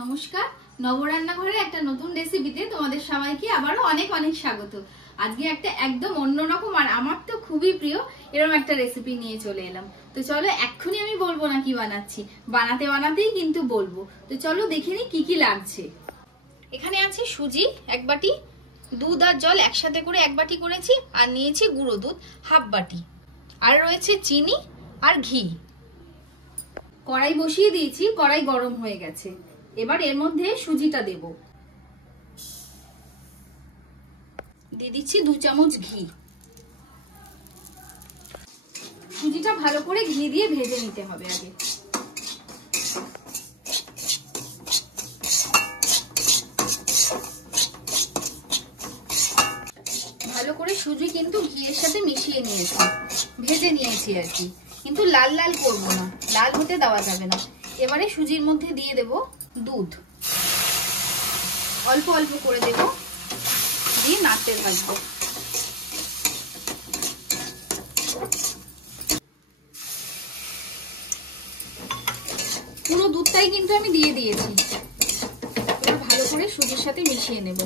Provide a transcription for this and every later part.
নমস্কার, নবরান্নাঘরে একটা নতুন রেসিপিতে তোমাদের সবাইকে আবারও অনেক অনেক স্বাগত। আজকে একটা একদম অন্যরকম আর আমার তো খুবই প্রিয় এরকম একটা রেসিপি নিয়ে চলে এলাম। তো চলো, এক্ষুনি আমি বলবো না কি বানাচ্ছি, বানাতে বানাতেই কিন্তু বলবো। তো চলো দেখে নি কি কি লাগছে। এখানে আছে সুজি এক বাটি, দুধ আর জল একসাথে করে এক বাটি করেছি, আর নিয়েছি গুঁড়ো দুধ হাফ বাটি, আর রয়েছে চিনি আর ঘি। কড়াই বসিয়ে দিয়েছি, কড়াই গরম হয়ে গেছে। এবার এর মধ্যে সুজিটা দেব, দিয়ে দিচ্ছি 2 চামচ ঘি। সুজিটা ভালো করে ঘি দিয়ে ভেজে নিতে হবে আগে। ভালো করে সুজি কিন্তু ঘিয়ের সাথে মিশিয়ে নিয়েছি, ভেজে নিয়েছি আর কি, কিন্তু লাল লাল করবো না, লাল হতে দেওয়া যাবে না। এবারে সুজির মধ্যে দিয়ে দেব দুধ, অল্প অল্প করে দেব, দিয়ে নাড়তে থাকবো। পুরো দুধটাই কিন্তু আমি দিয়ে দিয়েছি। এবার ভালো করে সুজির সাথে মিশিয়ে নেব।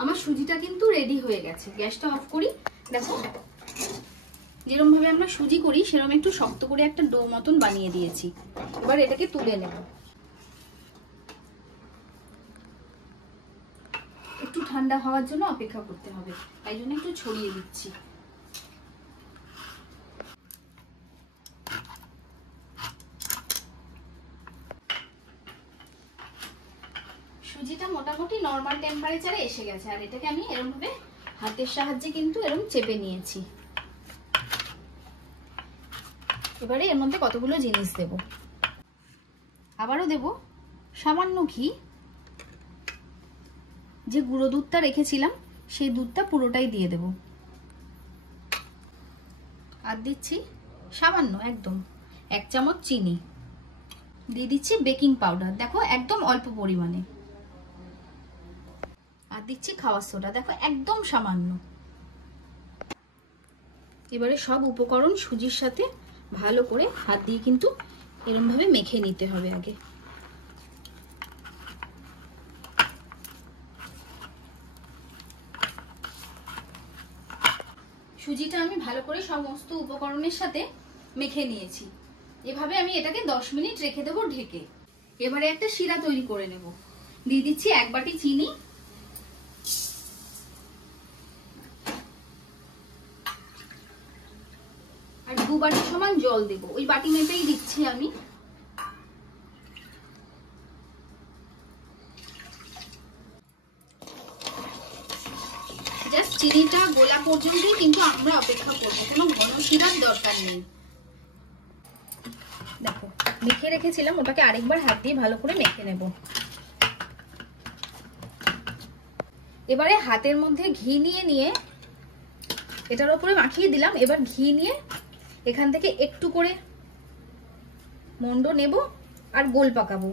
আমার সুজিটা কিন্তু রেডি হয়ে গেছে। গ্যাসটা অফ করি। দেখো, যেরকম ভাবে আমরা সুজি করি সেরকম একটু শক্ত করে একটা ডো মতন বানিয়ে দিয়েছি। এবার এটাকে তুলে নেব। একটু ঠান্ডা হওয়ার জন্য অপেক্ষা করতে হবে, তাই জন্য একটু ছড়িয়ে দিচ্ছি। সুজিটা মোটামুটি নরমাল টেম্পারেচারে এসে গেছে, আর এটাকে আমি এরকম ভাবে হাতের সাহায্যে কিন্তু এরকম চেপে নিয়েছি। এবারে এর মধ্যে কতগুলো জিনিস দেব। আবারও দেব সামান্য ঘি, যে গুঁড়ো দুধটা রেখেছিলাম সেই দুধটা পুরোটাই দিয়ে দেব। আর দিচ্ছি সামান্য একদম 1 চামচ চিনি, দিয়ে দিচ্ছি বেকিং পাউডার, দেখো একদম অল্প পরিমাণে, আর দিচ্ছি খাওয়ার সোডা, দেখো একদম সামান্য। এবারে সব উপকরণ সুজির সাথে ভালো করে হাত দিয়ে কিন্তু এরকম ভাবে মেখে নিতে হবে আগে। সুজিটা আমি ভালো করে সমস্ত উপকরণের সাথে মেখে নিয়েছি। এভাবে আমি এটাকে 10 মিনিট রেখে দেবো ঢেকে। এবারে একটা শিরা তৈরি করে নেব। দিয়ে দিচ্ছি 1 বাটি চিনি, আর 2 বাটি সমান জল দেব। ওই বাটি মেপেই দিচ্ছি আমি। জাস্ট চিনিটা গোলা পর্যন্তই কিন্তু আমরা অপেক্ষা করবো, কোনো ঘন শিরার দরকার নেই। দেখো মেখে রেখেছিলাম, ওটাকে আরেকবার হাত দিয়ে ভালো করে মেখে নেব। এবারে হাতের মধ্যে ঘি নিয়ে এটার উপরে মাখিয়ে দিলাম। এবার ঘি নিয়ে এখান থেকে একটু করে মন্ড নেব আর গোল পাকাবো।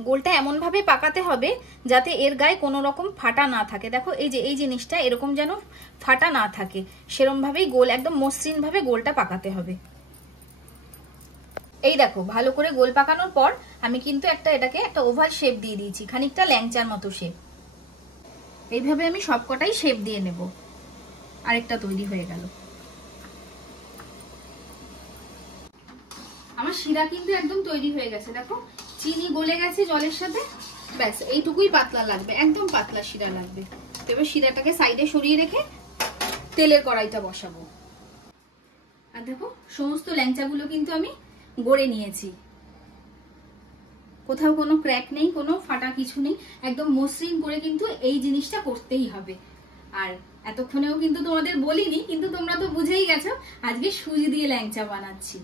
গোলটা এমন ভাবে পাকাতে হবে যাতে এর গায়ে কোনো রকম ফাটা না থাকে। দেখো এই যে এই জিনিসটা এরকম যেন ফাটা না থাকে, সেরকম ভাবেই গোল একদম মসৃণ ভাবে গোলটা পাকাতে হবে। এই দেখো ভালো করে গোল পাকানোর পর আমি কিন্তু এটাকে একটা ওভাল শেপ দিয়ে দিয়েছি, খানিকটা ল্যাংচার মতো শেপ। এইভাবে আমি সবকটাই শেপ দিয়ে নেব। আরেকটা তৈরি হয়ে গেল। আমার শিরা কিন্তু একদম তৈরি হয়ে গেছে। দেখো চিনি গলে গেছে জলের সাথে, ব্যাস এইটুকুই পাতলা লাগবে, একদম পাতলা শিরা লাগবে। এবার শিরাটাকে সাইডে সরিয়ে রেখে তেলের কড়াইটা বসাবো। আর দেখো সমস্ত ল্যাংচাগুলো কিন্তু আমি গড়ে নিয়েছি, কোথাও কোনো ক্র্যাক নেই, কোনো ফাটা কিছু নেই, একদম মসৃণ করে কিন্তু এই জিনিসটা করতেই হবে। আর এতক্ষণেও কিন্তু তোমাদের বলিনি, কিন্তু তোমরা তো বুঝেই গেছো আজকে সুজি দিয়ে ল্যাংচা বানাচ্ছি।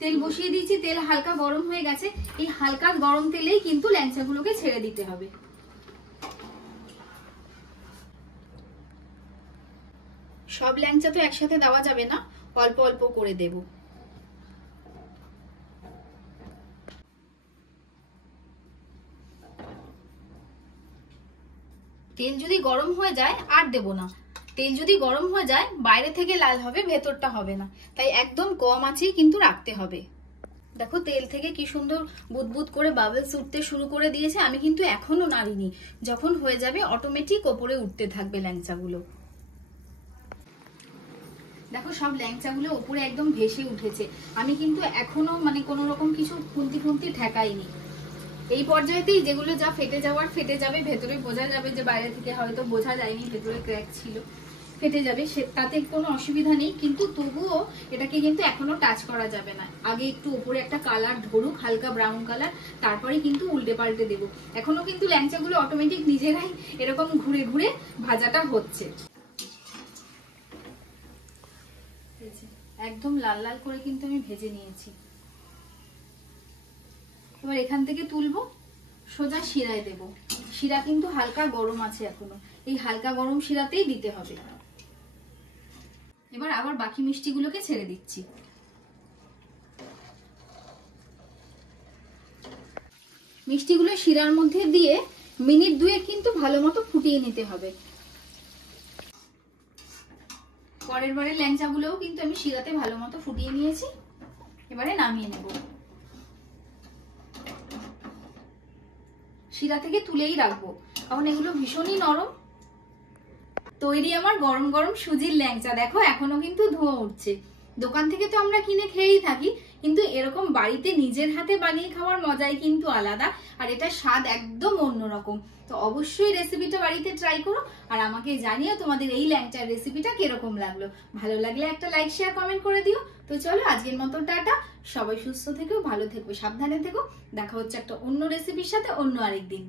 তেল বসিয়ে দিয়েছি, তেল হালকা গরম হয়ে গেছে। এই হালকা গরম তেলেই কিন্তু ল্যাংচাগুলোকে ছেড়ে দিতে হবে। সব ল্যাংচা তো একসাথে দেওয়া যাবে না, অল্প অল্প করে দেব। তেল যদি গরম হয়ে যায় আর দেব না, তেল যদি গরম হয়ে যায় বাইরে থেকে লাল হবে, ভেতরটা হবে না, তাই একদম কম আঁচেই কিন্তু রাখতে হবে। দেখো তেল থেকে কি সুন্দর বুদবুদ করে বাবলস উঠতে শুরু করে দিয়েছে। আমি কিন্তু এখনো নাড়িনি, যখন হয়ে যাবে অটোমেটিক ওপরে উঠতে থাকবে ল্যাংচাগুলো। দেখো সব ল্যাংচাগুলো উপরে একদম ভেসে উঠেছে। আমি কিন্তু এখনো মানে কোনো রকম কিছু খুন্তি খুন্তি ঠেকাইনি। এই পর্যায়েতেই যেগুলো যা ফেটে যাওয়ার ফেটে যাবে, ভেতরে বোঝা যাবে যে বাইরে থেকে হয়তো বোঝা যায়নি, ভেতরে ক্র্যাক ছিল, ফেটে যাবে, তাতে কোনো অসুবিধা নেই। কিন্তু তবুও এটাকে কিন্তু এখনো টাচ করা যাবে না। আগে একটু উপরে একটা কালার ধরুক, হালকা ব্রাউন কালার, তারপরে কিন্তু উল্টে পাল্টে দেবো। এখনো কিন্তু ল্যাংচাগুলো অটোমেটিক নিজেরাই এরকম ঘুরে ঘুরে ভাজাটা হচ্ছে। একদম লাল লাল করে কিন্তু আমি ভেজে নিয়েছি। এবার এখান থেকে তুলবো, সোজা শিরায় দেব। শিরা কিন্তু হালকা গরম আছে এখনো, এই হালকা গরম শিরাতেই দিতে হবে। এবার আবার বাকি মিষ্টিগুলোকে ছেড়ে দিচ্ছি। মিষ্টিগুলো শিরার মধ্যে দিয়ে মিনিট 2 কিন্তু ভালো মতো ফুটিয়ে নিতে হবে। পরের বারের ল্যাংচাগুলোও কিন্তু আমি শিরাতে ভালো মতো ফুটিয়ে নিয়েছি। এবারে নামিয়ে নেব, শিরা থেকে তুলেই রাখবো, কারণ এগুলো ভীষণই নরম। তৈরি আমার গরম গরম সুজির ল্যাংচা। দেখো এখনো কিন্তু ধোঁয়া উঠছে। দোকান থেকে তো আমরা কিনে খেয়েই থাকি, কিন্তু এরকম বাড়িতে নিজের হাতে বানিয়ে খাওয়ার মজাই কিন্তু আলাদা, আর এটা স্বাদ একদম অন্যরকম। তো অবশ্যই রেসিপিটা বাড়িতে ট্রাই করো, আর আমাকে জানিও তোমাদের এই ল্যাংচার রেসিপিটা কিরকম লাগলো। ভালো লাগলে একটা লাইক শেয়ার কমেন্ট করে দিও। তো চলো আজকের মতো টাটা। সবাই সুস্থ থেকো, ভালো থেকো, সাবধানে থেকো। দেখা হচ্ছে একটা অন্য রেসিপির সাথে অন্য আরেকদিন।